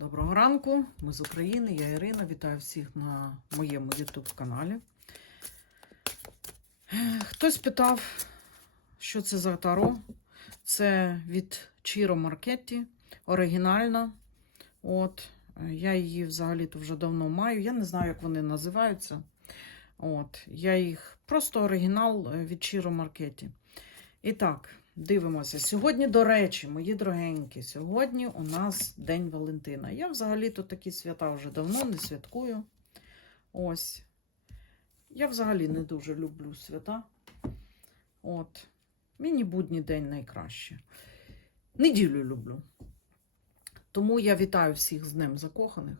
Доброго ранку, ми з України, я Ірина. Вітаю всіх на моєму YouTube каналі. Е, Хтось питав, що це за таро. Це від Чіро Маркетті, оригінальна. От, я її взагалі-то вже давно маю. Я не знаю, як вони називаються. От, я їх просто оригінал е, від Чіро Маркетті. І так, дивимося. Сьогодні, до речі, мої дорогенькі, сьогодні у нас День Валентина. Я взагалі-то такі свята вже давно не святкую. Ось. Я взагалі не дуже люблю свята. От. Мені будній день найкраще. Неділю люблю. Тому я вітаю всіх з Днем Закоханих.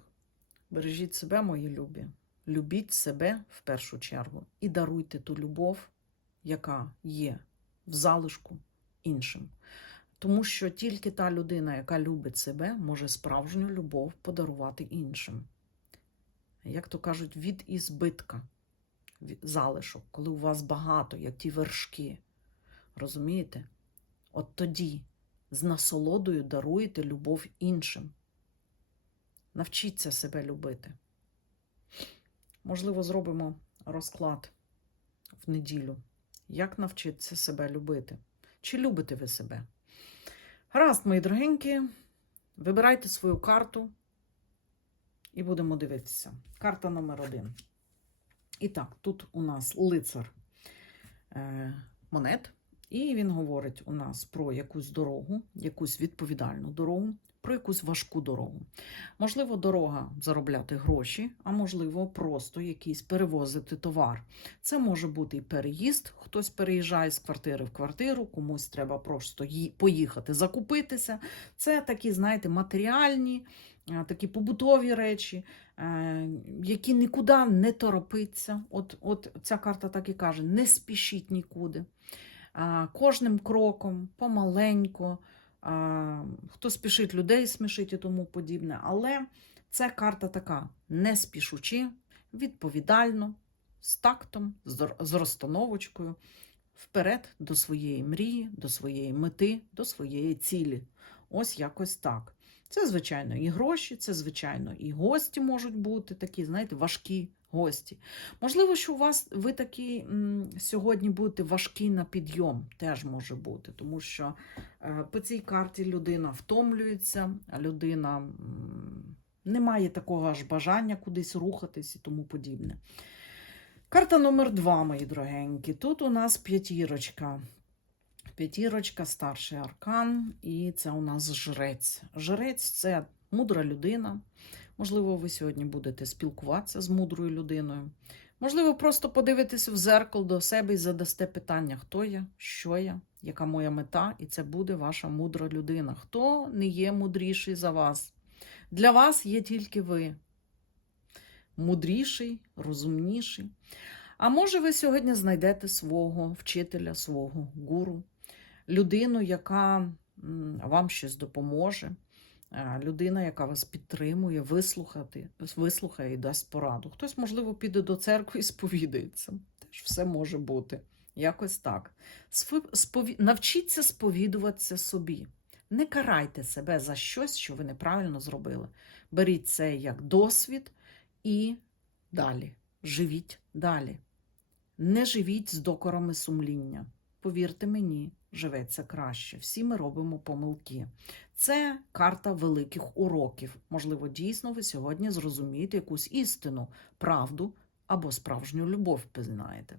Бережіть себе, мої любі. Любіть себе в першу чергу і даруйте ту любов, яка є в залишку іншим. Тому що тільки та людина, яка любить себе, може справжню любов подарувати іншим. Як то кажуть, від ізбитка залишок, коли у вас багато, як ті вершки. Розумієте? От тоді з насолодою даруєте любов іншим. Навчіться себе любити. Можливо, зробимо розклад в неділю. Як навчитися себе любити? Чи любите ви себе? Гаразд, мої дорогенькі, вибирайте свою карту і будемо дивитися. Карта номер один. І так, тут у нас лицар е, монет, і він говорить у нас про якусь дорогу, якусь відповідальну дорогу, про якусь важку дорогу. Можливо, дорога заробляти гроші, а можливо, просто якийсь перевозити товар. Це може бути і переїзд, хтось переїжджає з квартири в квартиру, комусь треба просто поїхати закупитися. Це такі, знаєте, матеріальні, е, такі побутові речі, е, які нікуди не торопиться. От, от ця карта так і каже: не спішіть нікуди. Кожним кроком, помаленько. Хто спішить людей смішить і тому подібне. Але це карта така: не спішучи, відповідально, з тактом, з розстановочкою, вперед до своєї мрії, до своєї мети, до своєї цілі. Ось якось так. Це, звичайно, і гроші, це, звичайно, і гості можуть бути такі, знаєте, важкі гості. Можливо, що у вас ви такі сьогодні будете важкі на підйом, теж може бути, тому що е, по цій карті людина втомлюється, людина не має такого аж бажання кудись рухатись і тому подібне. Карта номер два, мої дорогенькі. Тут у нас п'ятірочка. П'ятірочка, старший аркан, і це у нас жрець. Жрець це мудра людина. Можливо, ви сьогодні будете спілкуватися з мудрою людиною. Можливо, просто подивитися в зеркало до себе і задасте питання, хто я, що я, яка моя мета, і це буде ваша мудра людина. Хто не є мудріший за вас? Для вас є тільки ви. Мудріший, розумніший. А може, ви сьогодні знайдете свого вчителя, свого гуру, людину, яка вам щось допоможе, людина, яка вас підтримує, вислухати, вислухає і дасть пораду. Хтось, можливо, піде до церкви і сповідається. Теж все може бути. Якось так. Спові... Навчіться сповідуватися собі. Не карайте себе за щось, що ви неправильно зробили. Беріть це як досвід і далі. Живіть далі. Не живіть з докорами сумління. Повірте мені, живеться краще. Всі ми робимо помилки. Це карта великих уроків. Можливо, дійсно ви сьогодні зрозумієте якусь істину, правду або справжню любов пізнаєте.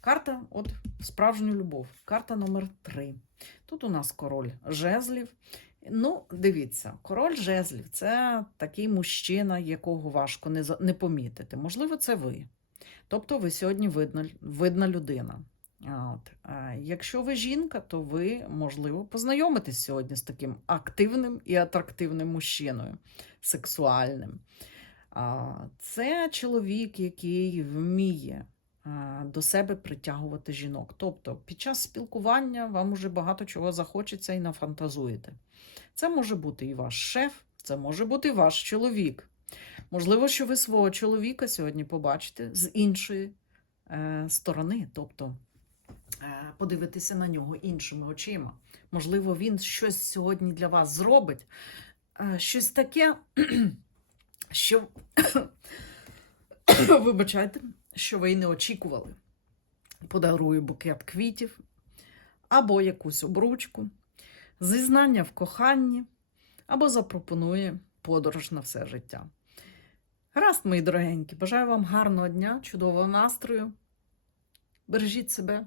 Карта, от справжню любов. Карта номер три. Тут у нас король жезлів. Ну, дивіться, король жезлів це такий мужчина, якого важко не помітити. Можливо, це ви. Тобто ви сьогодні видна, видна людина. От. Якщо ви жінка, то ви, можливо, познайомитесь сьогодні з таким активним і атрактивним мужчиною, сексуальним. Це чоловік, який вміє до себе притягувати жінок. Тобто, під час спілкування вам уже багато чого захочеться і нафантазуєте. Це може бути і ваш шеф, це може бути ваш чоловік. Можливо, що ви свого чоловіка сьогодні побачите з іншої е, сторони, тобто подивитися на нього іншими очима. Можливо, він щось сьогодні для вас зробить, е, щось таке, що вибачайте, що ви й не очікували. Подарую букет квітів або якусь обручку, зізнання в коханні, або запропонує подорож на все життя. Гаразд, мої дорогенькі, бажаю вам гарного дня, чудового настрою. Бережіть себе